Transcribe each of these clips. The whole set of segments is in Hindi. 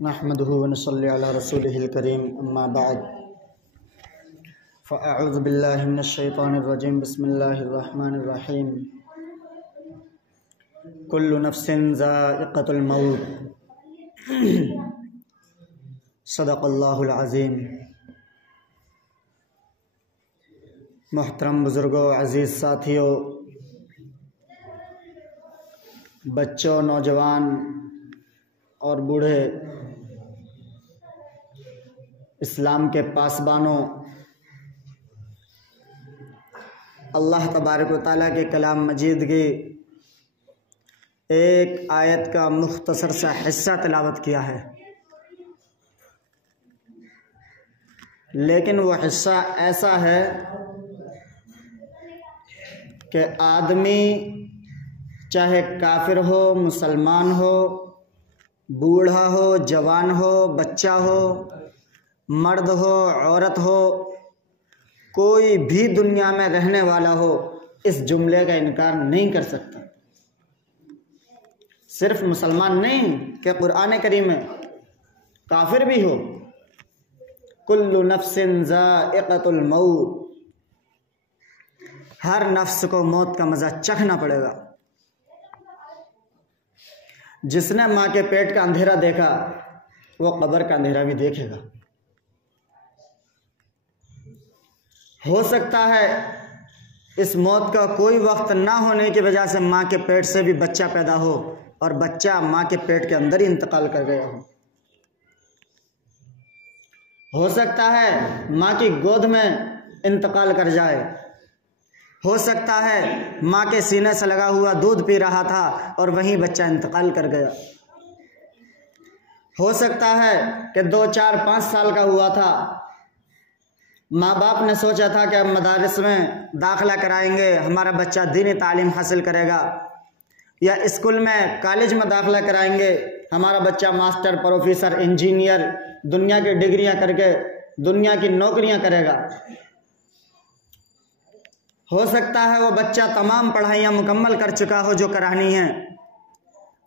नहमदुहु व नसल्ली अला रसूलिहिल करीम अम्मा बाद फ़अऊज़ु बिल्लाहि मिनश शैतानिर रजीम बिस्मिल्लाहिर रहमानिर रहीम कुल्लु नफ्सिन ज़ाइक़तुल मौत सदक़ल्लाहुल अज़ीम। मोहतरम बुज़ुर्गों, अज़ीज़ साथियों, बच्चों, नौजवान और बूढ़े, इस्लाम के पासबानों, अल्लाह तबारक व तआला के कलाम मजीद की एक आयत का मुख्तसर सा हिस्सा तिलावत किया है, लेकिन वह हिस्सा ऐसा है कि आदमी चाहे काफिर हो, मुसलमान हो, बूढ़ा हो, जवान हो, बच्चा हो, मर्द हो, औरत हो, कोई भी दुनिया में रहने वाला हो, इस जुमले का इनकार नहीं कर सकता। सिर्फ मुसलमान नहीं कि कुरान करीम में काफिर भी हो, कुल्लु नफ्सिन ज़ाइक़तुल मौत, हर नफ्स को मौत का मज़ा चखना पड़ेगा। जिसने माँ के पेट का अंधेरा देखा वो कब्र का अंधेरा भी देखेगा। हो सकता है इस मौत का कोई वक्त ना होने की वजह से माँ के पेट से भी बच्चा पैदा हो और बच्चा माँ के पेट के अंदर ही इंतकाल कर गया हो सकता है माँ की गोद में इंतकाल कर जाए, हो सकता है माँ के सीने से लगा हुआ दूध पी रहा था और वहीं बच्चा इंतकाल कर गया, हो सकता है कि 2, 4, 5 साल का हुआ था, माँ बाप ने सोचा था कि हम मदारिस में दाखिला कराएंगे, हमारा बच्चा दीनी तालीम हासिल करेगा, या स्कूल में कॉलेज में दाखिला कराएंगे, हमारा बच्चा मास्टर, प्रोफेसर, इंजीनियर, दुनिया की डिग्रियां करके दुनिया की नौकरियां करेगा। हो सकता है वो बच्चा तमाम पढ़ाइयाँ मुकम्मल कर चुका हो जो करानी है,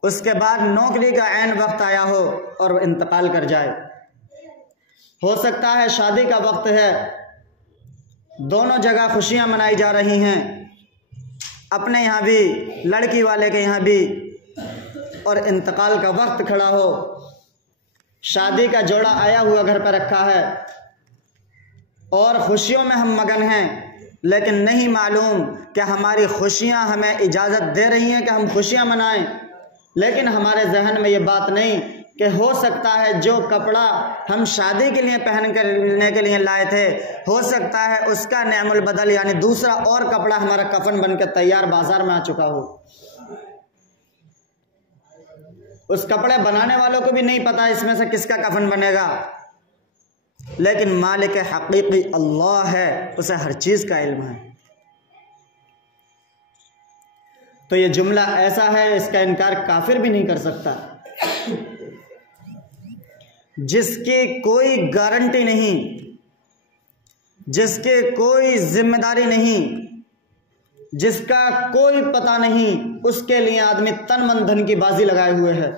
उसके बाद नौकरी का ऐन वक्त आया हो और इंतकाल कर जाए। हो सकता है शादी का वक्त है, दोनों जगह खुशियाँ मनाई जा रही हैं, अपने यहाँ भी, लड़की वाले के यहाँ भी, और इंतकाल का वक्त खड़ा हो, शादी का जोड़ा आया हुआ घर पर रखा है और खुशियों में हम मगन हैं, लेकिन नहीं मालूम कि हमारी खुशियां हमें इजाज़त दे रही हैं कि हम खुशियां मनाएं, लेकिन हमारे जहन में ये बात नहीं कि हो सकता है जो कपड़ा हम शादी के लिए पहन करने के लिए लाए थे, हो सकता है उसका नेमुल बदल यानी दूसरा और कपड़ा हमारा कफन बन के तैयार बाजार में आ चुका हो। उस कपड़े बनाने वालों को भी नहीं पता इसमें से किसका कफन बनेगा, लेकिन मालिक हकीकी अल्लाह है, उसे हर चीज का इल्म है। तो ये जुमला ऐसा है, इसका इनकार काफिर भी नहीं कर सकता। जिसकी कोई गारंटी नहीं, जिसके कोई जिम्मेदारी नहीं, जिसका कोई पता नहीं, उसके लिए आदमी तन मन धन की बाजी लगाए हुए है,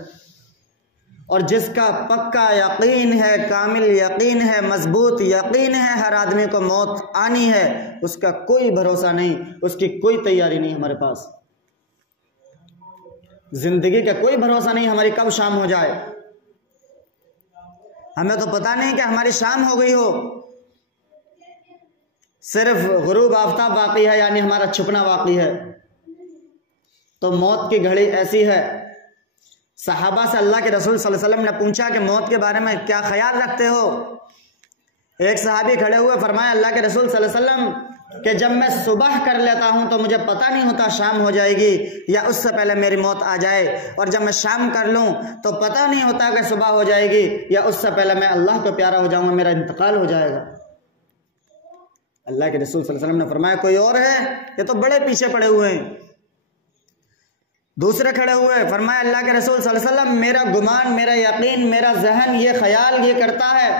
और जिसका पक्का यकीन है, कामिल यकीन है, मजबूत यकीन है हर आदमी को मौत आनी है, उसका कोई भरोसा नहीं, उसकी कोई तैयारी नहीं। हमारे पास जिंदगी का कोई भरोसा नहीं हमारी कब शाम हो जाए। हमें तो पता नहीं कि हमारी शाम हो गई हो, सिर्फ गुरूब आफ्ताब बाकी है, यानी हमारा छुपना बाकी है। तो मौत की घड़ी ऐसी है, सहाबा से अल्लाह के रसूल सल्लल्लाहु अलैहि वसल्लम ने पूछा कि मौत के बारे में क्या ख्याल रखते हो। एक सहाबी खड़े हुए फरमाया, अल्लाह के रसूल सल्लल्लाहु अलैहि वसल्लम कि जब मैं सुबह कर लेता हूं तो मुझे पता नहीं होता शाम हो जाएगी या उससे पहले मेरी मौत आ जाए, और जब मैं शाम कर लूं तो पता नहीं होता कि सुबह हो जाएगी या उससे पहले मैं अल्लाह को प्यारा हो जाऊंगा, मेरा इंतकाल हो जाएगा। अल्लाह के रसूल सल्लल्लाहु अलैहि वसल्लम ने फरमाया, कोई और है, ये तो बड़े पीछे पड़े हुए हैं। दूसरे खड़े हुए, फरमाया अल्लाह के रसूल सल्लल्लाहु अलैहि वसल्लम, मेरा गुमान, मेरा यकीन, मेरा जहन ये ख्याल ये करता है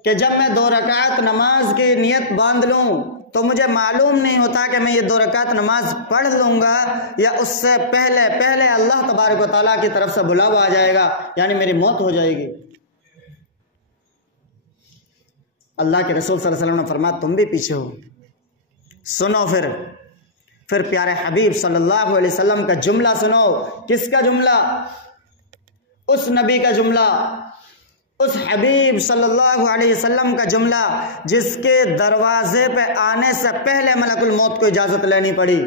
कि जब मैं 2 रकात नमाज की नियत बांध लूं तो मुझे मालूम नहीं होता कि मैं ये 2 रकात नमाज पढ़ लूँगा या उससे पहले पहले अल्लाह तबारक व तआला की तरफ से बुलावा आ जाएगा, यानी मेरी मौत हो जाएगी। अल्लाह के रसूल सल्लल्लाहु अलैहि वसल्लम ने फरमाया तुम भी पीछे हो। सुनो फिर प्यारे हबीब सल्लल्लाहु अलैहि वसल्लम का जुमला सुनो। किसका जुमला? उस नबी का जुमला, उस हबीब सल्लल्लाहु अलैहि वसल्लम का जुमला जिसके दरवाजे पे आने से पहले मलकुल मौत को इजाजत लेनी पड़ी,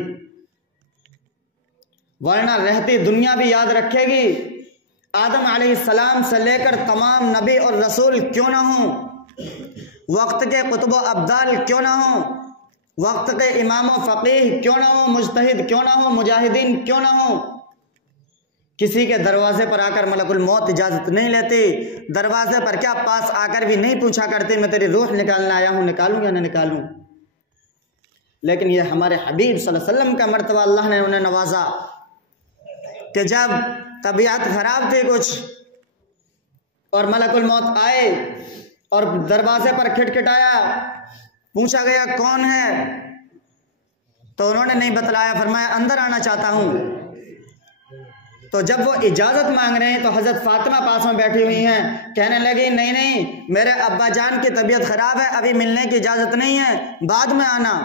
वरना रहती दुनिया भी याद रखेगी। आदम अलैहिस्सलाम से लेकर तमाम नबी और रसूल क्यों ना हो, वक्त के कुतुब अब्दाल क्यों ना हो, वक्त के इमाम फ़कीह क्यों ना हो, मुजतहिद क्यों ना हो, मुजाहिदीन क्यों ना हो, किसी के दरवाजे पर आकर मलकुल मौत इजाजत नहीं लेती। दरवाजे पर क्या पास आकर भी नहीं पूछा करती मैं तेरी रूह निकालने आया हूं, निकालूं या ना निकालूं। लेकिन ये हमारे हबीब सल्लल्लाहु अलैहि वसल्लम का मर्तबा अल्लाह ने उन्हें नवाजा कि जब तबीयत खराब थी कुछ और मलकुल मौत आए और दरवाजे पर खटखटाया, पूछा गया कौन है, तो उन्होंने नहीं बतलाया, फरमाया अंदर आना चाहता हूं। तो जब वो इजाजत मांग रहे हैं तो हजरत फातिमा पास में बैठी हुई हैं, कहने लगी नहीं नहीं मेरे अब्बा जान की तबीयत खराब है, अभी मिलने की इजाजत नहीं है, बाद में आना।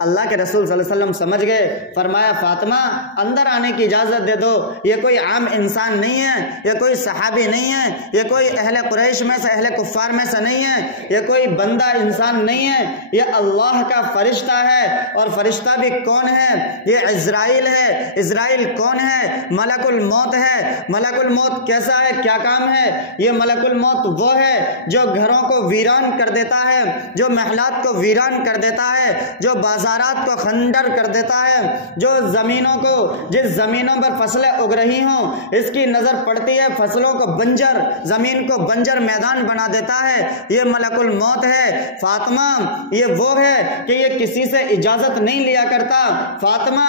अल्लाह के रसूल सल्लल्लाहु अलैहि वसल्लम समझ गए, फरमाया फातिमा अंदर आने की इजाज़त दे दो, ये कोई आम इंसान नहीं है, ये कोई सहाबी नहीं है, ये कोई अहले कुरैश में से अहले कुफ़ार में से नहीं है, ये कोई बंदा इंसान नहीं है, ये अल्लाह का फरिश्ता है। और फरिश्ता भी कौन है? ये इज़राइल है। इज़राइल कौन है? मलकुल मौत है। मलकुल मौत कैसा है, क्या काम है? ये मलकुल मौत वो है जो घरों को वीरान कर देता है, जो महलात को वीरान कर देता है, जो बाजारात को खंडर कर देता है, जो जमीनों को, जिस जमीनों पर फसलें उग रही हों इसकी नजर पड़ती है फसलों को बंजर, जमीन को बंजर मैदान बना देता है, ये मलकुल मौत है। फातिमा ये वो है कि ये किसी से इजाजत नहीं लिया करता। फातिमा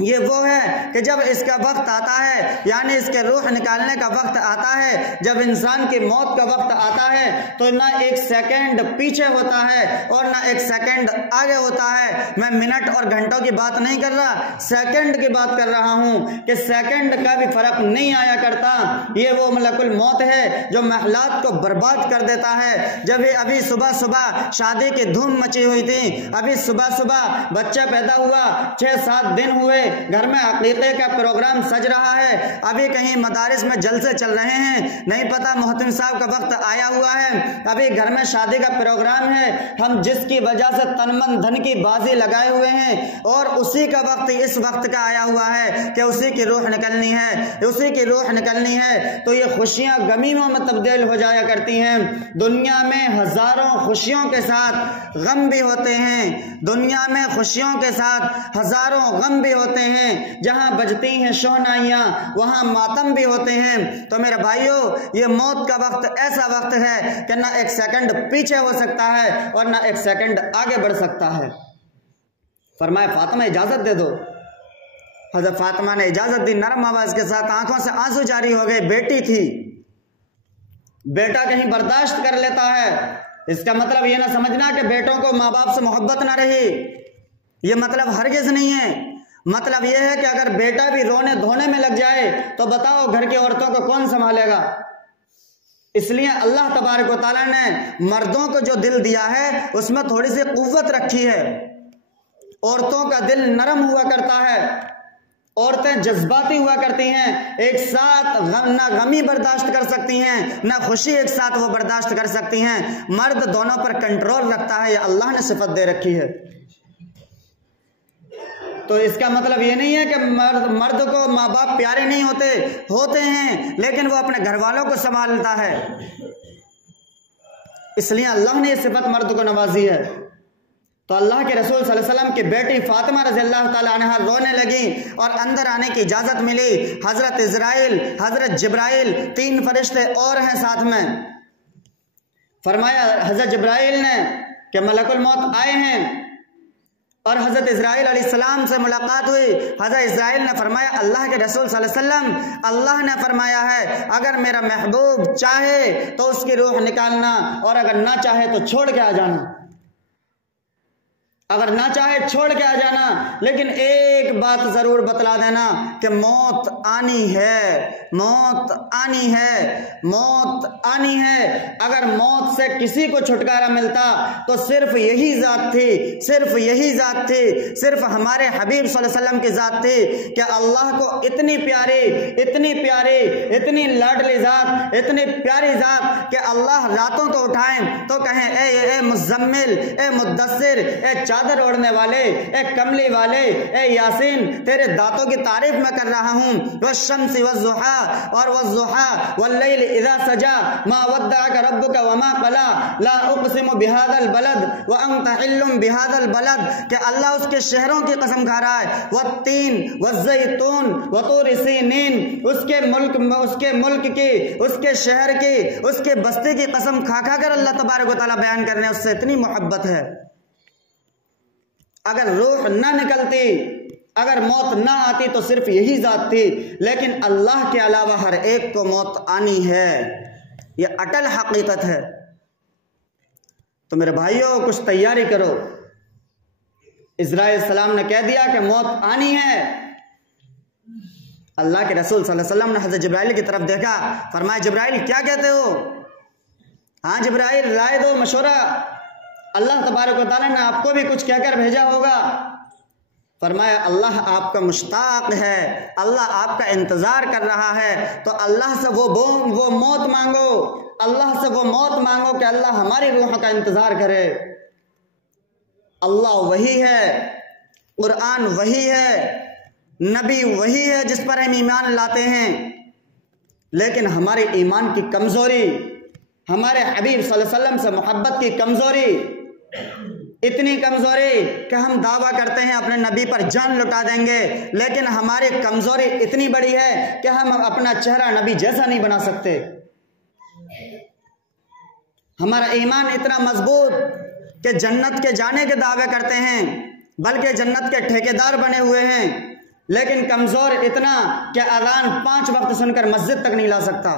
ये वो है कि जब इसका वक्त आता है, यानी इसके रूह निकालने का वक्त आता है, जब इंसान की मौत का वक्त आता है तो ना एक सेकंड पीछे होता है और ना एक सेकंड आगे होता है। मैं मिनट और घंटों की बात नहीं कर रहा, सेकंड की बात कर रहा हूं कि सेकंड का भी फर्क नहीं आया करता। ये वो मलकुल मौत है जो महलात को बर्बाद कर देता है। जब अभी सुबह सुबह शादी की धूम मची हुई थी, अभी सुबह सुबह बच्चा पैदा हुआ, 6-7 दिन हुए, घर में अकीक़े का प्रोग्राम सज रहा है, अभी कहीं मदारिस में जलसे चल रहे हैं, नहीं पता मोहतम साहब का वक्त आया हुआ है, अभी घर में शादी का प्रोग्राम है, हम जिसकी वजह से तन मन धन की बाजी लगाए हुए हैं और उसी का वक्त इस वक्त का आया हुआ है कि उसी की रूह निकलनी है, उसी की रूह निकलनी है। तो ये खुशियां गमीमों में तब्दील हो जाया करती हैं। दुनिया में हजारों खुशियों के साथ गम भी होते हैं, दुनिया में खुशियों के साथ हजारों गम भी होते हैं। जहां बजती हैं शहनाइयां वहां मातम भी होते हैं। तो मेरे भाइयों, ये मौत का वक्त ऐसा वक्त है कि ना एक सेकंड पीछे हो सकता है और ना एक सेकंड आगे बढ़ सकता है। फरमाया फातिमा इजाजत दे दो। हजरत फातिमा ने इजाजत दी, नरम आवाज के साथ, आंखों से आंसू जारी हो गए। बेटी थी, बेटा कहीं बर्दाश्त कर लेता है, इसका मतलब ये ना समझना कि बेटों को माँ बाप से मोहब्बत ना रही, ये मतलब हरगिज नहीं है। मतलब यह है कि अगर बेटा भी रोने धोने में लग जाए तो बताओ घर की औरतों को कौन संभालेगा। इसलिए अल्लाह तबारक व तआला ने मर्दों को जो दिल दिया है उसमें थोड़ी सी कुव्वत रखी है। औरतों का दिल नरम हुआ करता है, औरतें जज्बाती हुआ करती हैं, एक साथ ना गमी बर्दाश्त कर सकती हैं ना खुशी एक साथ वो बर्दाश्त कर सकती हैं। मर्द दोनों पर कंट्रोल रखता है, ये अल्लाह ने सिफत दे रखी है। तो इसका मतलब ये नहीं है कि मर्द को माँ बाप प्यारे नहीं होते हैं, लेकिन वो अपने घर वालों को संभालता है। इसलिए अल्लाह ने ये सिफत मर्द को नवाजी है। तो अल्लाह के रसूल सल्लल्लाहु अलैहि वसल्लम की बेटी फातिमा रज़ियल्लाहु ताला अन्हा रोने लगी और अंदर आने की इजाजत मिली। हजरत इज़राइल, हजरत जिब्राइल, 3 फरिश्ते और हैं साथ में। फरमाया हजरत जिब्राइल ने कि मलकुल मौत आए हैं और हजरत इज़राइल अलैहिस्सलाम से मुलाकात हुई। हजरत इज़राइल ने फरमाया अल्लाह के रसूल सल्लल्लाहु अलैहि वसल्लम, अल्लाह ने फरमाया है अगर मेरा महबूब चाहे तो उसकी रूह निकालना और अगर ना चाहे तो छोड़ के आ जाना। अगर ना चाहे छोड़ के आ जाना, लेकिन एक बात जरूर बतला देना कि मौत आनी है, मौत आनी है, मौत आनी है। अगर मौत से किसी को छुटकारा मिलता तो सिर्फ यही जात थी, सिर्फ यही जात थी, सिर्फ हमारे हबीब सल्लल्लाहु अलैहि वसल्लम की जात थी कि अल्लाह को इतनी प्यारी, इतनी प्यारी, इतनी लाडली जात, इतनी प्यारी जात कि अल्लाह रातों को उठाएं तो कहें ए मुज़म्मिल, ए मुद्दस्सिर, ए चादर ओढ़ने वाले, ए कमली वाले, ए यासीन, तेरे दांतों की तारीफ मैं कर रहा हूं। वश्शम्सि वज़्ज़ुहा और वज़्ज़ुहा वल्लैलि इज़ा सजा मा वद्दअक रब्बुका वमा क़ला ला उक़सिमु बिहाज़ल बलद व अंत हिल्लुम बिहाज़ल बलद, कि अल्लाह उसके शहरों की कसम खा रहा है, वत्तीन वज़्ज़ैतून व तूर सीनीन, उसके मुल्क की, उसके शहर की, उसके बस्ती की कसम खा खा कर अल्लाह तबारक व तआला बयान करने, उससे इतनी मोहब्बत है। अगर रूह ना निकलती, अगर मौत ना आती तो सिर्फ यही जात थी, लेकिन अल्लाह के अलावा हर एक को मौत आनी है, यह अटल हकीकत है। तो मेरे भाइयों कुछ तैयारी करो। इस्राईल सलाम ने कह दिया कि मौत आनी है। अल्लाह के रसूल सल्लल्लाहु अलैहि वसल्लम ने हज़रत जिब्राइल की तरफ देखा, फरमाया जिब्राइल क्या कहते हो? हाँ जिब्राइल राय दो, मशवरा, अल्लाह तबारक व तआला ने आपको भी कुछ कहकर भेजा होगा। फरमाया अल्लाह आपका मुश्ताक है, अल्लाह आपका इंतजार कर रहा है, तो अल्लाह से वो मौत मांगो, अल्लाह से वो मौत मांगो कि अल्लाह हमारी रूह का इंतजार करे। अल्लाह वही है, कुरान वही है, नबी वही है जिस पर हम ईमान लाते हैं, लेकिन हमारे ईमान की कमजोरी, हमारे हबीब सल्लल्लाहु अलैहि वसल्लम से मोहब्बत की कमजोरी, इतनी कमजोरी कि हम दावा करते हैं अपने नबी पर जान लुटा देंगे, लेकिन हमारी कमजोरी इतनी बड़ी है कि हम अपना चेहरा नबी जैसा नहीं बना सकते। हमारा ईमान इतना मजबूत कि जन्नत के जाने के दावे करते हैं, बल्कि जन्नत के ठेकेदार बने हुए हैं, लेकिन कमजोर इतना कि अज़ान 5 वक्त सुनकर मस्जिद तक नहीं ला सकता।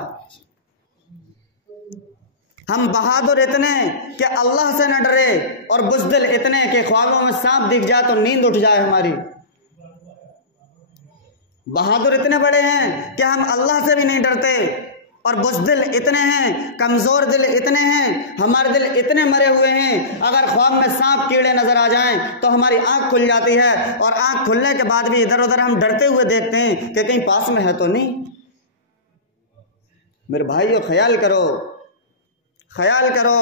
हम बहादुर इतने कि अल्लाह से न डरे, और बुज़दिल इतने कि ख्वाबों में सांप दिख जाए तो नींद उठ जाए हमारी। बहादुर इतने बड़े हैं कि हम अल्लाह से भी नहीं डरते, और बुज़दिल इतने हैं, कमजोर दिल इतने हैं, हमारे दिल इतने मरे हुए हैं, अगर ख्वाब में सांप कीड़े नजर आ जाएं तो हमारी आंख खुल जाती है, और आंख खुलने के बाद भी इधर उधर हम डरते हुए देखते हैं कि कहीं पास में है तो नहीं। मेरे भाइयों ख्याल करो, ख्याल करो,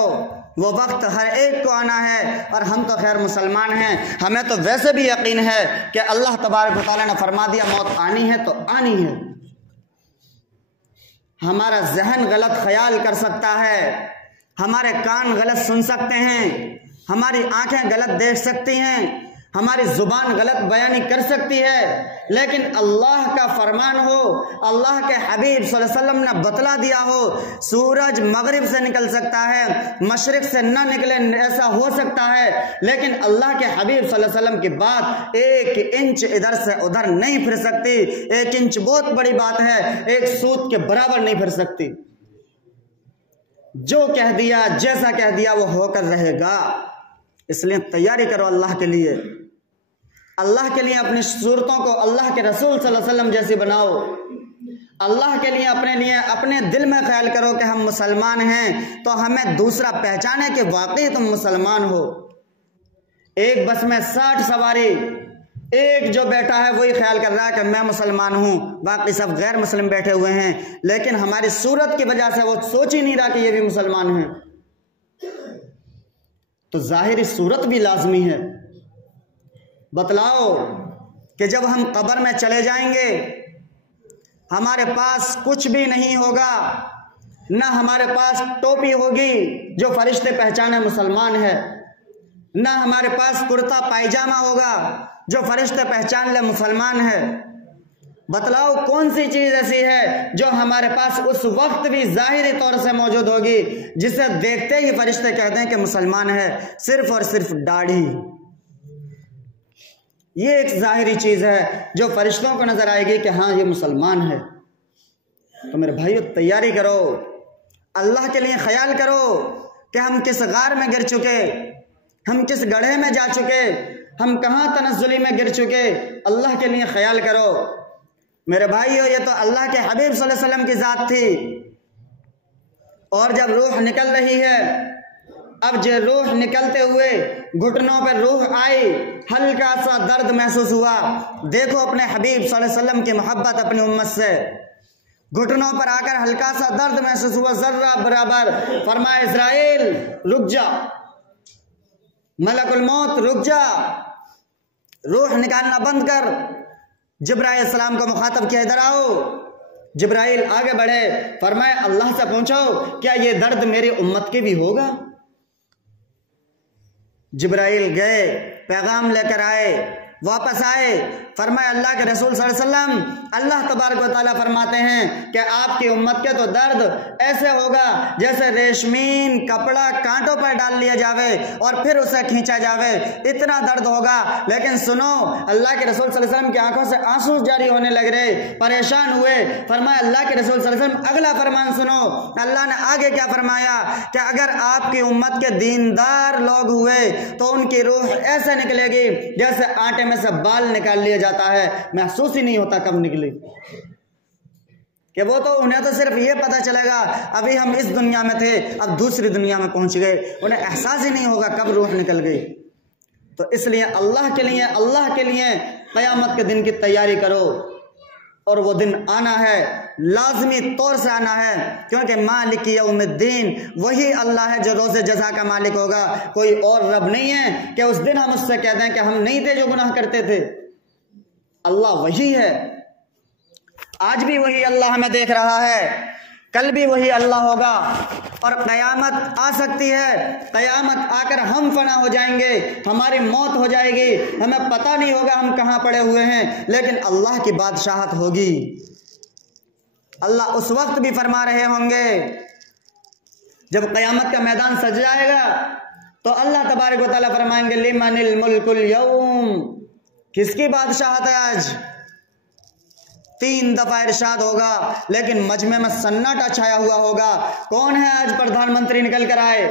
वो वक्त हर एक को आना है, और हम तो खैर मुसलमान हैं, हमें तो वैसे भी यकीन है कि अल्लाह तबारक व तआला ने फरमा दिया मौत आनी है तो आनी है। हमारा जहन गलत ख्याल कर सकता है, हमारे कान गलत सुन सकते हैं, हमारी आंखें गलत देख सकती हैं, हमारी जुबान गलत बयानी कर सकती है, लेकिन अल्लाह का फरमान हो, अल्लाह के हबीब सल्लल्लाहु अलैहि वसल्लम ने बतला दिया हो, सूरज मगरिब से निकल सकता है, मशरिक से न निकले, ऐसा हो सकता है, लेकिन अल्लाह के हबीब सल्लल्लाहु अलैहि वसल्लम की बात 1 इंच इधर से उधर नहीं फिर सकती। 1 इंच बहुत बड़ी बात है, एक सूत के बराबर नहीं फिर सकती। जो कह दिया, जैसा कह दिया वो होकर रहेगा। इसलिए तैयारी करो अल्लाह के लिए, अल्लाह के लिए अपनी सूरतों को अल्लाह के रसूल सल्लल्लाहु अलैहि वसल्लम जैसी बनाओ। अल्लाह के लिए अपने दिल में ख्याल करो कि हम मुसलमान हैं, तो हमें दूसरा पहचाने कि वाकई तुम मुसलमान हो। एक बस में 60 सवारी, एक जो बैठा है वही ख्याल कर रहा है कि मैं मुसलमान हूं, बाकी सब गैर मुस्लिम बैठे हुए हैं, लेकिन हमारी सूरत की वजह से वो सोच ही नहीं रहा कि ये भी मुसलमान है। तो जाहिरी सूरत भी लाजमी है। बतलाओ कि जब हम कब्र में चले जाएंगे, हमारे पास कुछ भी नहीं होगा, ना हमारे पास टोपी होगी जो फरिश्ते पहचाने मुसलमान है, ना हमारे पास कुर्ता पायजामा होगा जो फरिश्ते पहचान ले मुसलमान है। बतलाओ कौन सी चीज ऐसी है जो हमारे पास उस वक्त भी जाहिरी तौर से मौजूद होगी जिसे देखते ही फरिश्ते कहते हैं कि मुसलमान है? सिर्फ और सिर्फ दाढ़ी। ये एक जाहिरी चीज है जो फरिश्तों को नजर आएगी कि हाँ ये मुसलमान है। तो मेरे भाइयों तैयारी करो, अल्लाह के लिए ख्याल करो कि हम किस गार में गिर चुके, हम किस गड्ढे में जा चुके, हम कहाँ तनज़्ज़ुली में गिर चुके। अल्लाह के लिए ख्याल करो मेरे भाइयों। ये तो अल्लाह के हबीब सल्लल्लाहु अलैहि वसल्लम की ज़ात थी। और जब रूह निकल रही है, अब जो रूह निकलते हुए घुटनों पर रूह आई, हल्का सा दर्द महसूस हुआ। देखो अपने हबीब सल्लल्लाहु अलैहि वसल्लम की मोहब्बत अपनी उम्मत से। घुटनों पर आकर हल्का सा दर्द महसूस हुआ, जर्रा बराबर। फरमाया इज़राइल रुक जा, मलकुल मौत रुक जा, रूह निकालना बंद कर। जिब्राइल सलाम को मुखातब किया, इधर आओ। जिब्राइल आगे बढ़े, फरमाया अल्लाह से पूछो क्या ये दर्द मेरी उम्मत के भी होगा। जिब्राइल गए, पैगाम लेकर आए, वापस आए। फरमाया अल्लाह के रसूल सल्लल्लाहु अलैहि वसल्लम, अल्लाह तबारक व तआला फरमाते हैं कि आपकी उम्मत के तो दर्द ऐसे होगा जैसे रेशमीन कपड़ा कांटों पर डाल लिया जावे और फिर उसे खींचा जावे, इतना दर्द होगा। लेकिन सुनो, अल्लाह के रसूल सल्लल्लाहु अलैहि वसल्लम की आंखों से आंसू जारी होने लग रहे, परेशान हुए। फरमाया अल्लाह के रसूल सल्लल्लाहु अलैहि वसल्लम अगला फरमान सुनो। अल्लाह ने आगे क्या फरमाया कि अगर आपकी उम्मत के दीनदार लोग हुए तो उनकी रूह ऐसे निकलेगी जैसे आटे में से बाल निकाल लिया जाता है, महसूस ही नहीं होता कब निकली। कि वो तो उन्हें तो सिर्फ ये पता चलेगा अभी हम इस दुनिया में थे, अब दूसरी दुनिया में पहुंच गए, उन्हें एहसास ही नहीं होगा कब रूह निकल गई। तो इसलिए अल्लाह के लिए क़यामत के दिन की तैयारी करो। और वो दिन आना है, लाजमी तौर से आना है, क्योंकि मालिक यौमिद्दीन वही अल्लाह है जो रोज़े जज़ा का मालिक होगा। कोई और रब नहीं है कि उस दिन हम उससे कहते हैं कि हम नहीं थे जो गुनाह करते थे। अल्लाह वही है, आज भी वही अल्लाह हमें देख रहा है, कल भी वही अल्लाह होगा। और क़यामत आ सकती है, क़यामत आकर हम फना हो जाएंगे, हमारी मौत हो जाएगी, हमें पता नहीं होगा हम कहाँ पड़े हुए हैं, लेकिन अल्लाह की बादशाहत होगी। अल्लाह उस वक्त भी फरमा रहे होंगे जब क़यामत का मैदान सज जाएगा तो अल्लाह तबारक व तआला फरमाएंगे लिमनिल मुल्कुल यौम, किसकी बादशाहत है आज। 3 दफा इरशाद होगा, लेकिन मजमे में सन्नाटा छाया हुआ होगा। कौन है आज प्रधानमंत्री निकल कर आए,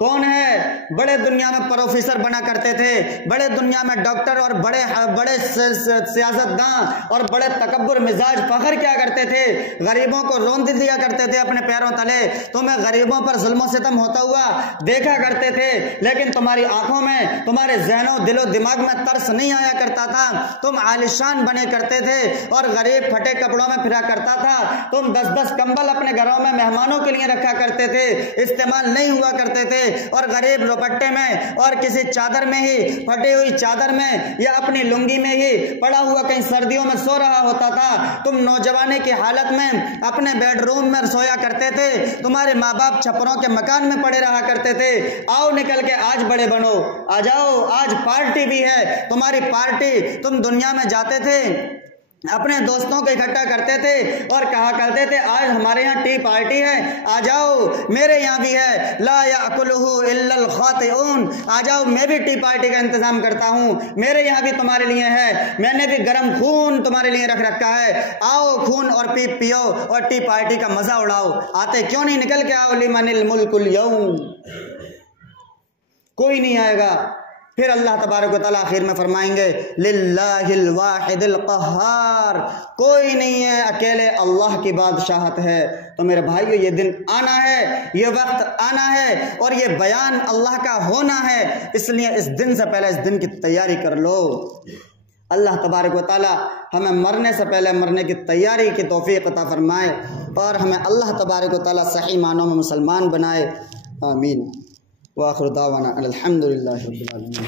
कौन है। बड़े दुनिया में प्रोफेसर बना करते थे, बड़े दुनिया में डॉक्टर और बड़े सियासतदान और बड़े तकब्बुर मिजाज फखर क्या करते थे, गरीबों को रौंद दिया करते थे अपने पैरों तले। तुम्हें गरीबों पर जुल्म सितम होता हुआ देखा करते थे, लेकिन तुम्हारी आंखों में, तुम्हारे जहनों दिलो दिमाग में तरस नहीं आया करता था। तुम आलिशान बने करते थे और गरीब फटे कपड़ों में फिरा करता था। तुम 10-10 कंबल अपने घरों में मेहमानों के लिए रखा करते थे, इस्तेमाल नहीं हुआ करते थे। और गरीब दुपट्टे में और किसी चादर में ही, फटी हुई चादर में या अपनी लुंगी में ही पड़ा हुआ कहीं सर्दियों में सो रहा होता था। तुम नौजवानी की हालत में अपने बेडरूम में सोया करते थे, तुम्हारे माँ बाप छप्परों के मकान में पड़े रहा करते थे। आओ निकल के आज बड़े बनो, आ जाओ, आज पार्टी भी है, तुम्हारी पार्टी। तुम दुनिया में जाते थे, अपने दोस्तों को इकट्ठा करते थे और कहा करते थे आज हमारे यहाँ टी पार्टी है, आ जाओ, मेरे यहाँ भी है, ला याकुलुहु इल्लल खातिऊन, आ जाओ, मैं भी टी पार्टी का इंतजाम करता हूँ, मेरे यहाँ भी तुम्हारे लिए है, मैंने भी गर्म खून तुम्हारे लिए रख रखा है, आओ खून और पियो और टी पार्टी का मजा उड़ाओ। आते क्यों नहीं, निकल के आओ। लिमनिल मुल्कुल यौम, कोई नहीं आएगा। फिर अल्लाह तबारक व तआला आखिर में फरमाएंगे लिल्लाहिल वाहिदिल क़हार, कोई नहीं है, अकेले अल्लाह की बादशाहत है। तो मेरे भाइयों, ये दिन आना है, ये वक्त आना है और ये बयान अल्लाह का होना है, इसलिए इस दिन से पहले इस दिन की तैयारी कर लो। अल्लाह तबारक व तआला हमें मरने से पहले मरने की तैयारी की तौफीक अता फरमाए और हमें अल्लाह तबारक व तआला सही मानों में मुसलमान बनाए। आमीन। व आखिर दावाना अल्हम्दुलिल्लाहि रब्बिल आलमीन।